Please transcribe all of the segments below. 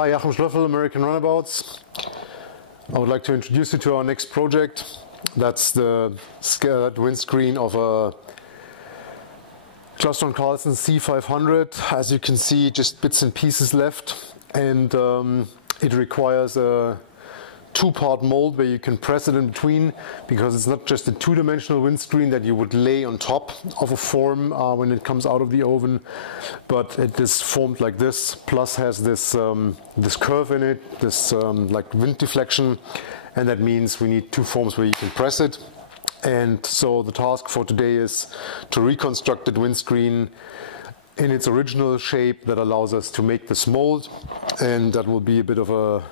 Hi, Achim Schlöffel, American Runabouts. I would like to introduce you to our next project. That's the scatetred windscreen of a Glastron Carlson C535. As you can see, just bits and pieces left, and it requires a two-part mold where you can press it in between, because it's not just a two-dimensional windscreen that you would lay on top of a form when it comes out of the oven, but it is formed like this, plus has this this curve in it, this like wind deflection, and that means we need two forms where you can press it. And so the task for today is to reconstruct that windscreen in its original shape that allows us to make this mold, and that will be a bit of a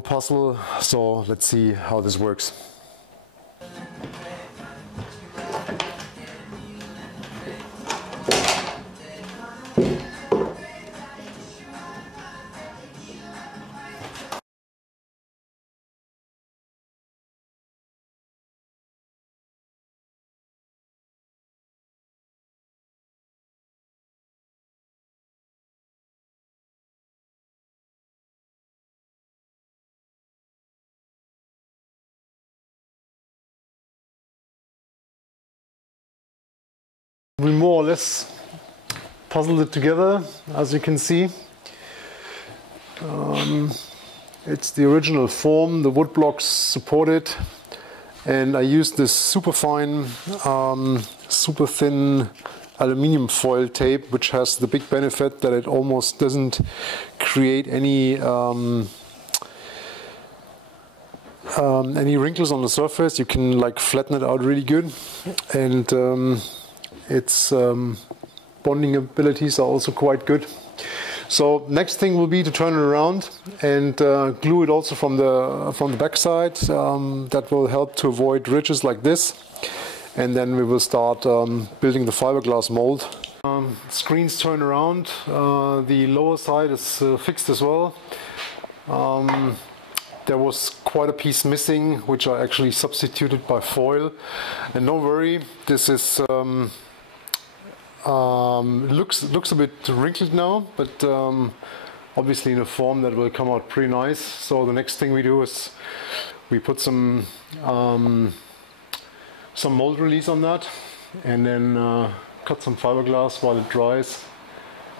puzzle. So let's see how this works. We more or less puzzled it together, as you can see. It's the original form, the wood blocks support it, and I used this super fine, super thin aluminium foil tape, which has the big benefit that it almost doesn't create any wrinkles on the surface. You can like flatten it out really good, and its bonding abilities are also quite good. So next thing will be to turn it around and glue it also from the back side. That will help to avoid ridges like this, and then we will start building the fiberglass mold. Screens turn around. The lower side is fixed as well. There was quite a piece missing, which I actually substituted by foil. And don't worry, this is looks a bit wrinkled now, but obviously in a form that will come out pretty nice. So the next thing we do is we put some mold release on that, and then cut some fiberglass while it dries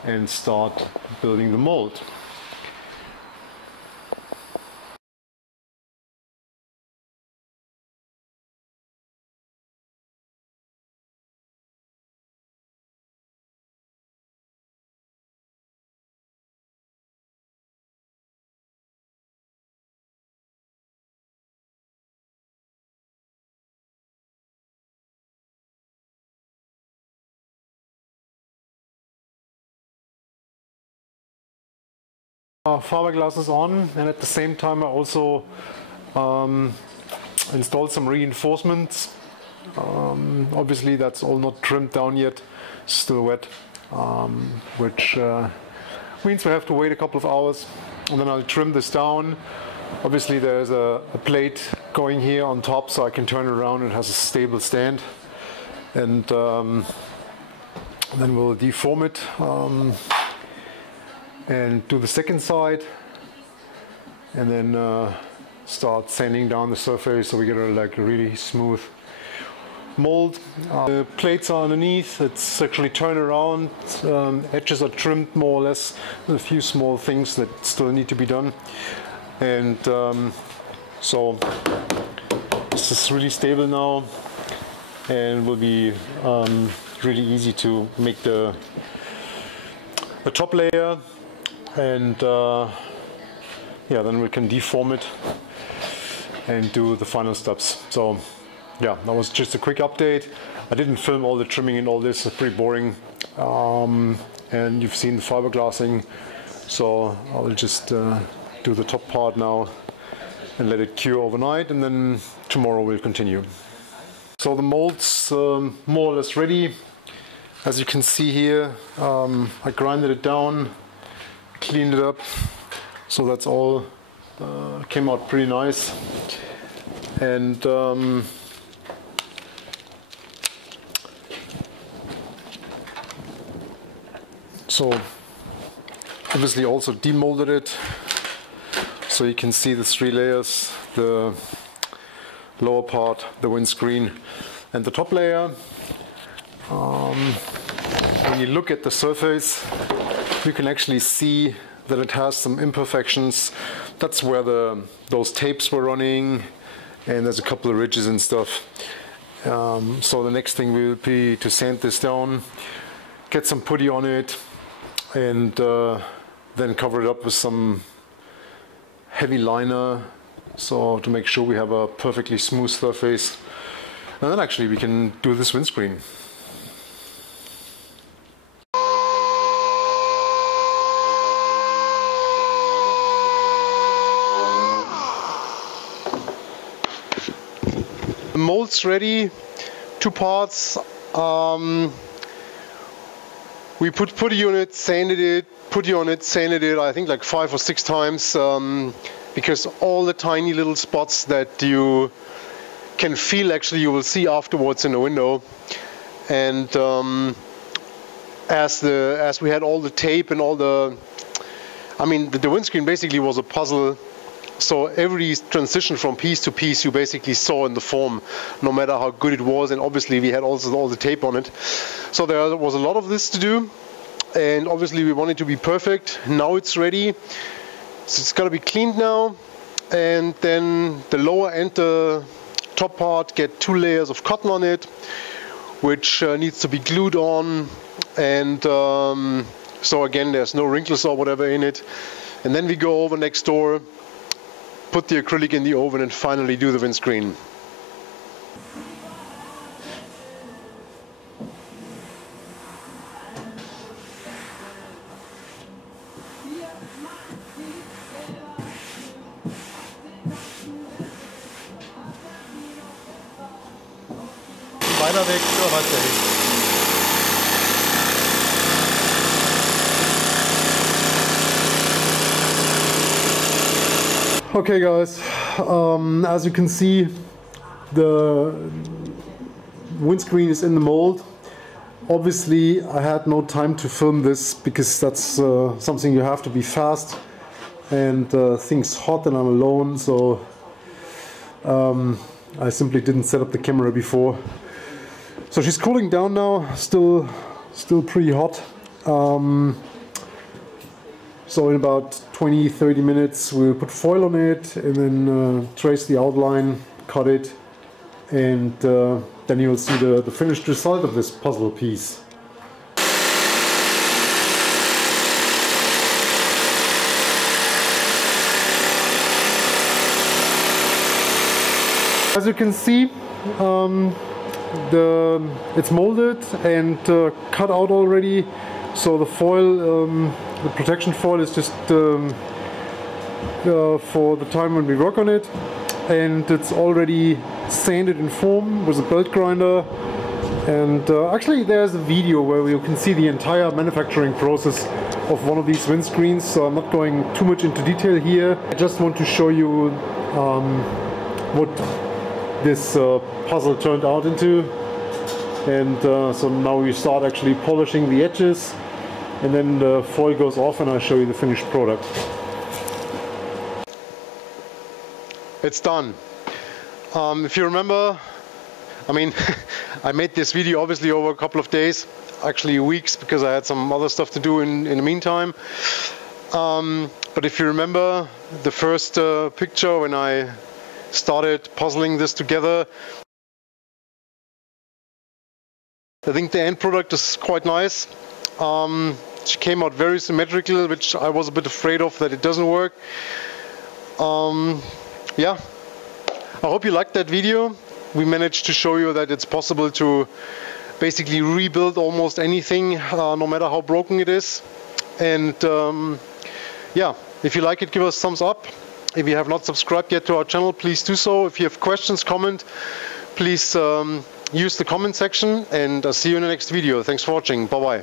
and start building the mold. Fiberglass is on, and at the same time I also installed some reinforcements. Obviously that's all not trimmed down yet, still wet, which means we have to wait a couple of hours, and then I'll trim this down. Obviously there's a plate going here on top, so I can turn it around and it has a stable stand, and then we'll deform it and do the second side, and then start sanding down the surface so we get a really smooth mold. The plates are underneath. It's actually turned around. Edges are trimmed more or less. There's a few small things that still need to be done, and so this is really stable now, and will be really easy to make the top layer. And then we can deform it and do the final steps. So yeah, that was just a quick update. I didn't film all the trimming and all this, it's pretty boring. And you've seen the fiberglassing, so I'll just do the top part now and let it cure overnight, and then tomorrow we'll continue. So the mold's more or less ready. As you can see here, I grinded it down, cleaned it up, so that's all came out pretty nice. And so obviously also demolded it, so you can see the 3 layers, the lower part, the windscreen, and the top layer. When you look at the surface, you can actually see that it has some imperfections. That's where those tapes were running, and there's a couple of ridges and stuff. So the next thing will be to sand this down, get some putty on it, and then cover it up with some heavy liner, so to make sure we have a perfectly smooth surface. And then actually we can do this windscreen. The mold's ready, 2 parts. We put putty on it, sanded it, putty on it, sanded it, I think like 5 or 6 times, because all the tiny little spots that you can feel, actually you will see afterwards in the window. And as we had all the tape and all the, I mean, the windscreen basically was a puzzle. So every transition from piece to piece you basically saw in the form, no matter how good it was, and obviously we had also all the tape on it. So there was a lot of this to do, and obviously we want it to be perfect. Now it's ready, so it's got to be cleaned now, and then the lower and the top part get 2 layers of cotton on it, which needs to be glued on, and so again there's no wrinkles or whatever in it. And then we go over next door, put the acrylic in the oven, and finally do the windscreen. Weiter weg zur Wasser. Okay guys, as you can see, the windscreen is in the mold. Obviously I had no time to film this because that's something you have to be fast, and things hot and I'm alone, so I simply didn't set up the camera before. So she's cooling down now, still pretty hot. So in about 20-30 minutes we'll put foil on it and then trace the outline, cut it, and then you'll see the finished result of this puzzle piece. As you can see, it's molded and cut out already, so the foil, the protection foil is just for the time when we work on it, and it's already sanded in foam with a belt grinder. And actually there's a video where you can see the entire manufacturing process of one of these windscreens, so I'm not going too much into detail here. I just want to show you what this puzzle turned out into. And so now we start actually polishing the edges, and then the foil goes off and I'll show you the finished product. It's done. If you remember, I mean, I made this video obviously over a couple of days, actually weeks, because I had some other stuff to do in the meantime. But if you remember the first picture when I started puzzling this together, I think the end product is quite nice. She came out very symmetrical, which I was a bit afraid of that it doesn't work. Yeah, I hope you liked that video. We managed to show you that it's possible to basically rebuild almost anything, no matter how broken it is. And yeah, if you like it, give us a thumbs up. If you have not subscribed yet to our channel, please do so. If you have questions, comment, please use the comment section, and I'll see you in the next video. Thanks for watching. Bye bye.